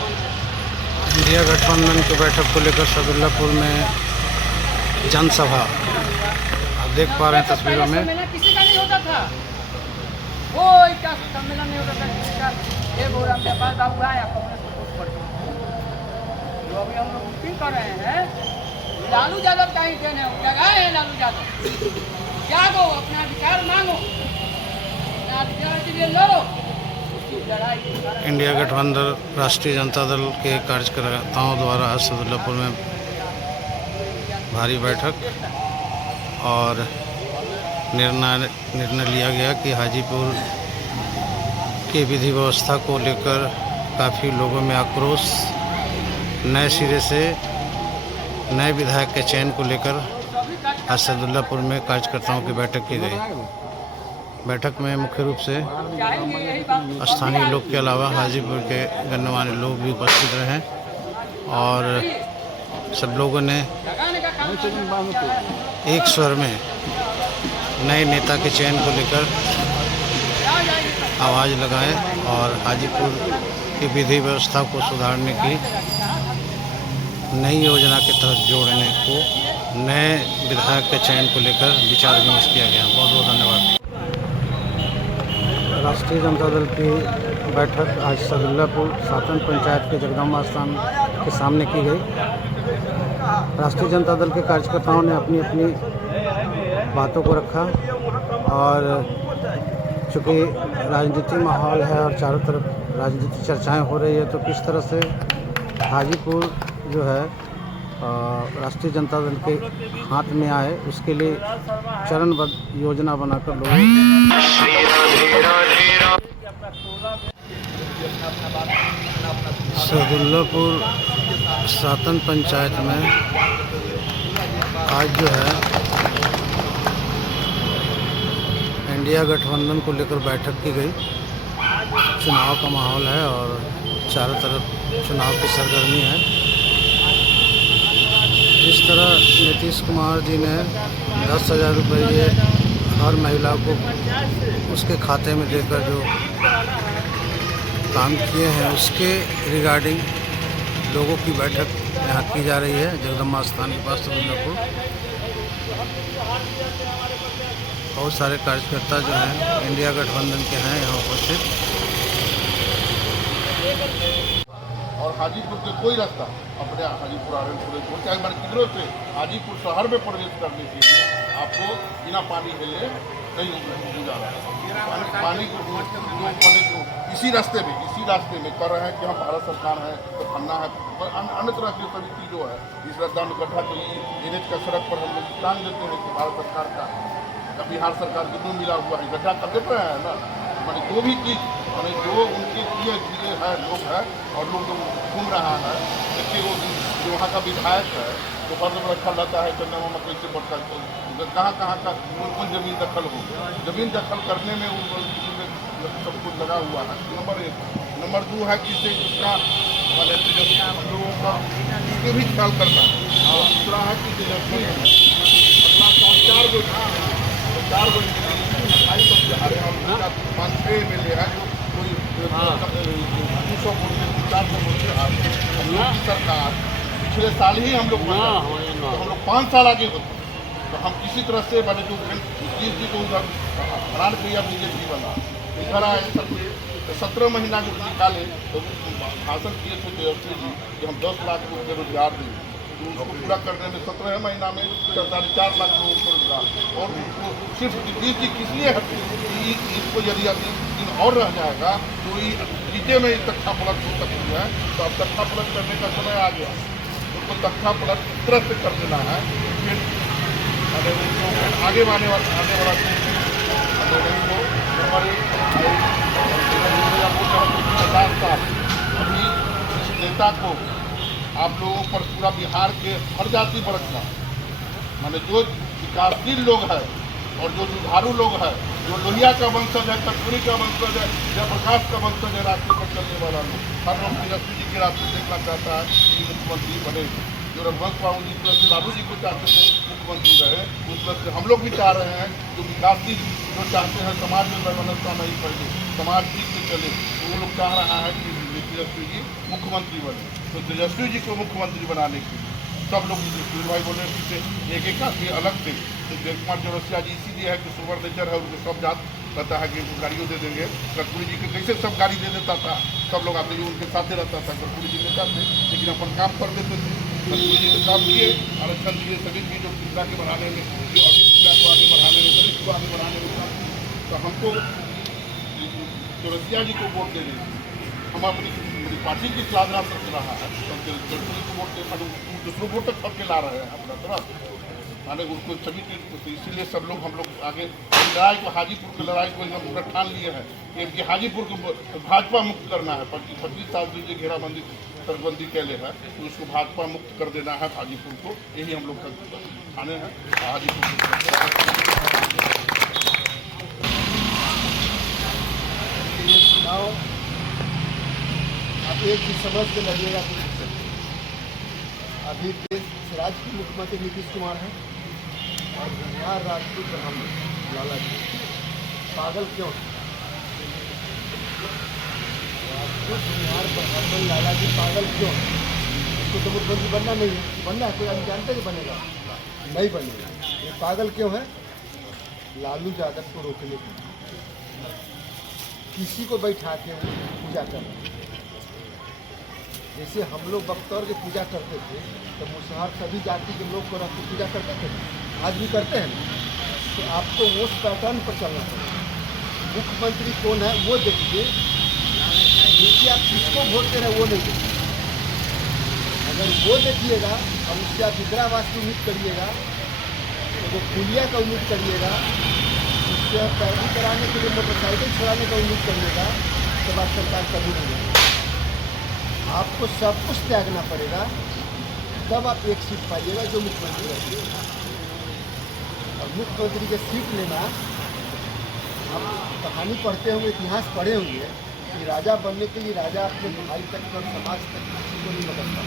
India गठबंधन की बैठक को लेकर सदुल्लापुर में जनसभा आप देख पा रहे हैं तस्वीरों में। किसी का नहीं होता था, कोई का सम्मेलन नहीं होता था किसी का। एक और अपने पास बाबू आया कांग्रेस को वोट पड़ जो अभी हम लोग मीटिंग कर रहे हैं, लालू यादव का ही देने जगह है। लालू यादव क्या दो, अपना अधिकार मांगो, अपना अधिकार के लिए लड़ो। इंडिया गठबंधन राष्ट्रीय जनता दल के कार्यकर्ताओं द्वारा आज सदुल्लापुर में भारी बैठक और निर्णय लिया गया कि हाजीपुर की विधि व्यवस्था को लेकर काफ़ी लोगों में आक्रोश, नए सिरे से नए विधायक के चयन को लेकर आज सदुल्लापुर में कार्यकर्ताओं की बैठक की गई। बैठक में मुख्य रूप से स्थानीय लोग के अलावा हाजीपुर के गणमान्य लोग भी उपस्थित रहे और सब लोगों ने एक स्वर में नए नेता के चयन को लेकर आवाज़ लगाए और हाजीपुर की विधि व्यवस्था को सुधारने की नई योजना के तहत जोड़ने को नए विधायक के चयन को लेकर विचार विमर्श किया गया। बहुत बहुत धन्यवाद। राष्ट्रीय जनता दल की बैठक आज सदुल्लापुर सातन पंचायत के जगदम्बा स्थान के सामने की गई। राष्ट्रीय जनता दल के कार्यकर्ताओं ने अपनी अपनी बातों को रखा और चूँकि राजनीतिक माहौल है और चारों तरफ राजनीतिक चर्चाएं हो रही है, तो किस तरह से हाजीपुर जो है राष्ट्रीय जनता दल के हाथ में आए, उसके लिए चरणबद्ध योजना बनाकर लोगों सदुल्लापुर सातन पंचायत में आज जो है इंडिया गठबंधन को लेकर बैठक की गई। चुनाव का माहौल है और चारों तरफ चुनाव की सरगर्मी है। जिस तरह नीतीश कुमार जी ने 10,000 रुपये हर महिला को उसके खाते में देकर जो काम किए हैं, उसके रिगार्डिंग लोगों की बैठक यहाँ की जा रही है जगदम्बा स्थान के पास सदुल्लापुर। बहुत सारे कार्यकर्ता जो हैं इंडिया गठबंधन के हैं यहाँ उपस्थित। और हाजीपुर के कोई रास्ता अपने हाजीपुर आनंदपुर छोड़ चाहे मैंने किधरों से हाजीपुर शहर में प्रवेश करने के लिए आपको बिना पानी हिले नहीं गुजारा है। पानी को इसी रास्ते में कर रहे हैं कि हम भारत सरकार है तो फन्ना है, अन्य तरह की सभी चीज़ों है। इस रास्ता में गड्ढा के एनएच का सड़क पर हम लोग टांग देते हैं कि भारत सरकार का बिहार सरकार कितना मिला हुआ है, गड्ढा कर देते हैं ना। मैंने जो भी चीज़ मैंने जो उनके किए है लोग है और लोग जो घूम रहा है, देखिए वो जो वहाँ का विधायक है तो हर लोग रखा रहता है चंदा मामा कैसे बढ़ता है, कहाँ का कौन ज़मीन दखल हो, ज़मीन दखल करने में वो सब कुछ लगा हुआ है। नंबर 1। नंबर 2 है कि दूसरा वाले हम लोगों का इसके भी ख्याल करना है। और दूसरा है कि तेजस्वी अपना 4 गो 5-6 MLA है जो कोई 200 वोट से 400 वोट से हार सरकार पिछले साल ही हम लोग तो हम लोग 5 साल आगे होते तो हम किसी तरह से मैंने जो नीतीश जी को उधर हैरान किया बीजेपी वाला इधर आए 17 महीना जो निकाले तो भाषण किए थे तेजस्वी जी कि हम 10 लाख लोगों को रोजगार देंगे, तो उसको पूरा करने में 17 महीना में 4.5 लाख लोगों को रोजगार। और सिर्फ नीतीश जी किस लिए हटे कि इसको यदि अभी दिन और रह जाएगा तो नीचे में तख्ता पलट हो सकती है। तो अब तख्ता पलट करने का समय आ गया, उनको तख्ता पलट इस तरह से कर देना है फिर आगे आने वाला 50 साल अभी इस नेता को आप लोगों पर पूरा बिहार के हर जाति बरतना, माने जो विकासशील लोग हैं और जो जुझारू लोग हैं, जो लोहिया का वंशज है, कस्तूरी का वंशज है, जयप्रकाश का वंशज है, रास्ते पर चलने वाला लोग हर लोग तेजस्वी जी के रास्ते देखना चाहता है कि मुख्यमंत्री बने। जो रघुवंश बाबू जी जिस लालू जी को चाहते थे मुख्यमंत्री रहे, उस तरह से हम लोग भी चाह रहे हैं जो विकासशील जो चाहते हैं समाज में व्यवस्था नहीं फैले, समाज ठीक से चले, तो वो लोग चाह रहा है कि तेजस्वी जी मुख्यमंत्री बने। तो तेजस्वी जी को मुख्यमंत्री बनाने के लिए सब लोग सुनील भाई बोले कि एक एक आदमी अलग थे। तो देव कुमार चौरसिया जी इसीलिए है कि सुपर नेचर है, उनको सब जात रहता है कि गाड़ियों दे देंगे। कर्पूरी जी को कैसे सब गाड़ी दे देता था, सब लोग आते ही उनके साथ रहता था। कर्पूरी जी नेता थे लेकिन अपन काम कर देते थे। कर्पूरी जी ने काम किए, आरक्षण दिए सभी चीज़ों सुविधा के बढ़ाने में, जो अभिप्राय को आगे बढ़ाने में, दलित को आगे बढ़ाने में काम किए। तो हमको चौरसिया जी को वोट दे देंगे। हम अपनी पार्टी की साधना से रहा है, कर्पूरी को वोट दे, दूसरों वोट तक सबके ला रहे हैं अपना तरफ माने उनको सभी चीज। तो इसीलिए सब लोग हम लोग आगे लड़ाई को, हाजीपुर की लड़ाई को एकदम पूरा ठान लिए हैं कि हाजीपुर को भाजपा मुक्त करना है। 25 साल से घेराबंदी सरबंदी कैले है, तो उसको भाजपा मुक्त कर देना है हाजीपुर को। यही हम लोग का ठाने हैं हाजीपुर को। ये चुनाव आप एक ही समझ के लड़िएगा तो अभी देश राज्य के मुख्यमंत्री नीतीश कुमार हैं और बिहार राज्य के हम लाला जी पागल क्यों हैं? बिहार प्रधानमंत्री लाला जी पागल क्यों हैं? उसको तो मुख्यमंत्री बनना नहीं है, बनना है कोई आदमी जानते कि बनेगा नहीं बनेगा। ये पागल क्यों है? लालू यादव को रोकने के लिए किसी को बैठा के पूजा कर रहे हैं। जैसे हम लोग बख्तौर की पूजा करते थे तो मुसहर सभी जाति के लोग को रख के पूजा करते थे, आज भी करते हैं। तो आपको उस पैटर्न पर चलना चाहिए। मुख्यमंत्री कौन है वो देखिए, नीचे आप किसको वोट दे रहे हैं वो नहीं देखिए। अगर वो देखिएगा और उससे आप इंदिरावास की उम्मीद करिएगा, तो वो पुलिया का उम्मीद करिएगा, उससे आप पैरवी कराने के लिए मोटरसाइकिल छुड़ाने का उम्मीद करिएगा, तो बात सरकार कभी नहीं होगी। आपको सब कुछ त्यागना पड़ेगा, तब आप एक सीट पाइएगा जो मुख्यमंत्री रहेगी। और मुख्यमंत्री की सीट लेना, आप कहानी पढ़ते होंगे, इतिहास पढ़े होंगे कि राजा बनने के लिए राजा अपने भाई तक और समाज तक किसी को नहीं बदलता।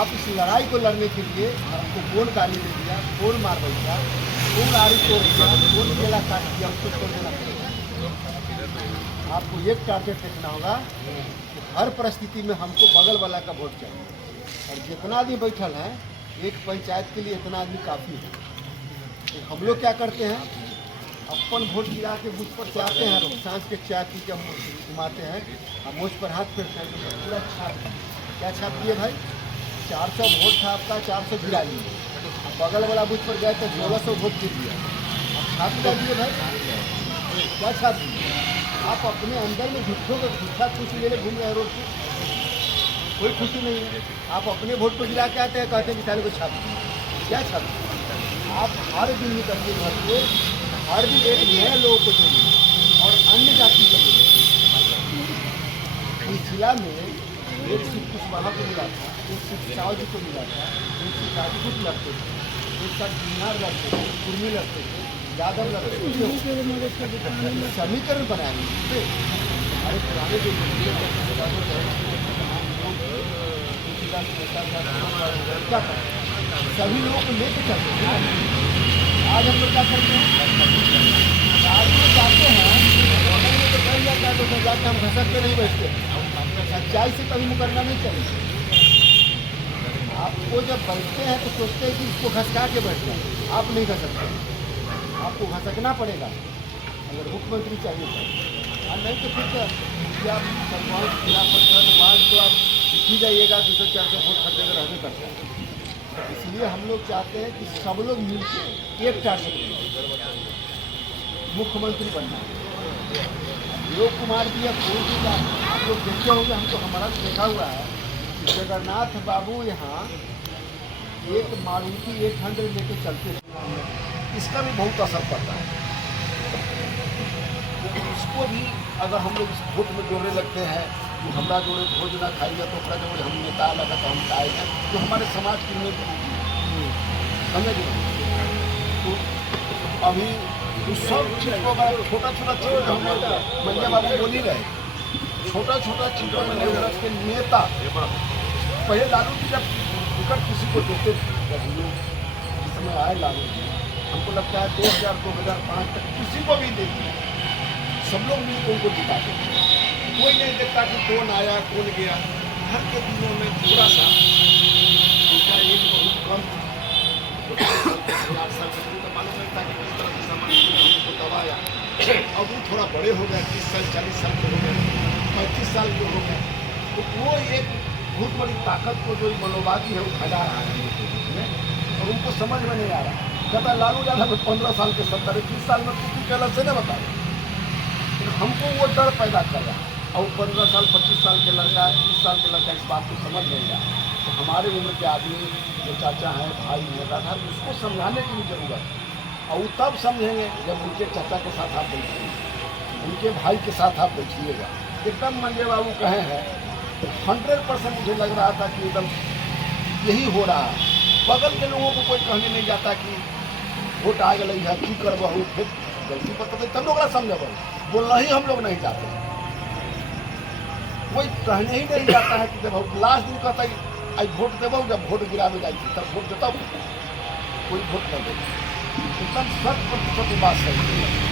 आप इस लड़ाई को लड़ने के लिए आपको कौन गाली दे दिया, कौन मार दिया, कौन आड़ी तोड़ दिया, कौन केला काट दिया, उसको छोड़ देना पड़ेगा। आपको एक टारगेट देखना होगा कि हर परिस्थिति में हमको बगल वाला का वोट चाहिए। और जितना आदमी बैठल है एक पंचायत के लिए इतना आदमी काफ़ी है। तो हम लोग क्या करते हैं, अपन वोट गिरा के मुझ पर चाहते हैं, सांझ के चाय पी के हम घुमाते हैं और मुझ पर हाथ फेरते हैं तो पूरा छाप क्या छाप दिए भाई, 400 वोट था आपका, 400 गिरा लिए। बगल वाला बूथ पर गए तो 1600 वोट गिर दिया। अब छाप क्या दिए भाई, क्या छाप दिए? आप अपने अंदर में झूठों का झूठा कुछ लेने घूम रहे हैं रोड पे, कोई खुशी नहीं है। आप अपने वोट पर गिरा के आते हैं, कहते हैं कि साले को छाप दिए, क्या छाप दिए? आप हर दिन निकलते घर पे, हर दिन एक नए लोगों को चुनिए और अन्य जाति को चुनिए। इस जिला में एक सीट कुशवाहा को मिला था, एक सीट साव जी को मिला था, एक सीट राजपूत लड़ते थे, एक साथ बिहार लड़ते थे, कुर्मी लड़ते थे, यादव लड़ते थे। समीकरण बनाएंगे हमारे पुराने जो क्या करें, सभी लोगों को लेकर चलते हैं। आज हम लोग क्या करते हैं, आज में जाते हैं तो बन जाता है, तो जाके हम घसक के नहीं बैठते। सच्चाई से कभी मुकरना नहीं चाहिए। आपको जब बैठते हैं तो सोचते हैं कि इसको घसका के बैठ जाए, आप नहीं घसकते, आपको घसकना पड़ेगा अगर मुख्यमंत्री चाहिए तो। और नहीं तो फिर आप सरकार के खिलाफ बाद तो आप जीत जाइएगा, 200-400 वोट हर जगह रहने करता है। तो इसलिए हम लोग चाहते हैं कि सब लोग मिलकर एक टारगेट मुख्यमंत्री बनना है। योग कुमार जी या कोई भी आप लोग देखे होंगे, हमको हमारा देखा हुआ है कि जगन्नाथ बाबू यहाँ एक मारुति 800 लेके चलते हैं, इसका भी बहुत असर पड़ता है। तो इसको भी अगर हम लोग इस वोट में जोड़ने लगते हैं कि हमरा जोड़े भोज ना खाएगा तो अपना जोड़े हम नेता लगा तो हम खाएगा, तो हमारे समाज की में समझ। तो अभी तो सब चीज़ को अगर छोटा छोटा चीज़ हम मंदिर वाले बोल ही रहे, छोटा छोटा चीज़ों में कांग्रेस के नेता पहले लालू जी जब टिकट किसी को देते थे, इस समय आए लालू जी, हमको लगता है 2000-2005 तक किसी को भी देती सब लोग मिलकर उनको जिताते थे। कोई नहीं देखता कि कौन आया कौन गया। घर के दिनों में थोड़ा सा उनका एक बहुत कम 8 साल तो मालूम नहीं था कि किस तरह से सामान हमको दबाया। अब वो थोड़ा बड़े हो गए, 30 साल 40 साल के हो गए, 35 साल के हो गए, तो वो एक बहुत बड़ी ताकत को जो मनोवादी है वो फैला रहा है उनके बीच में और उनको समझ में नहीं आ रहा। कहता लालू यादव 15 साल के 70 30 साल में कुछ कहला से नहीं बता रहे, हमको वो डर पैदा कर रहा है। और 15 साल 25 साल के लड़का 30 साल के लड़का इस बात को समझ नहीं रहा। तो हमारे उम्र के आदमी जो चाचा हैं भाई हैं दादा, उसको समझाने की भी जरूरत है। और वो तब समझेंगे जब उनके चाचा के साथ आप बैठिएगा, उनके भाई के साथ आप बैठिएगा। एकदम मंजे बाबू कहे हैं 100% मुझे लग रहा था कि एकदम यही हो रहा है। बगल के लोगों को कोई कहने नहीं जाता कि वोट आ गई है की करबहू, फिर गलती बताते तब लोग समझब, बोलना ही हम लोग नहीं चाहते। कोई कहने ही नहीं जाता है कि जब लास्ट दिन कहता है आज वोट देव, जब वोट गिरावे जाए तब वोट देता कोई वोट कर दे। एकदम 100% बात सही है।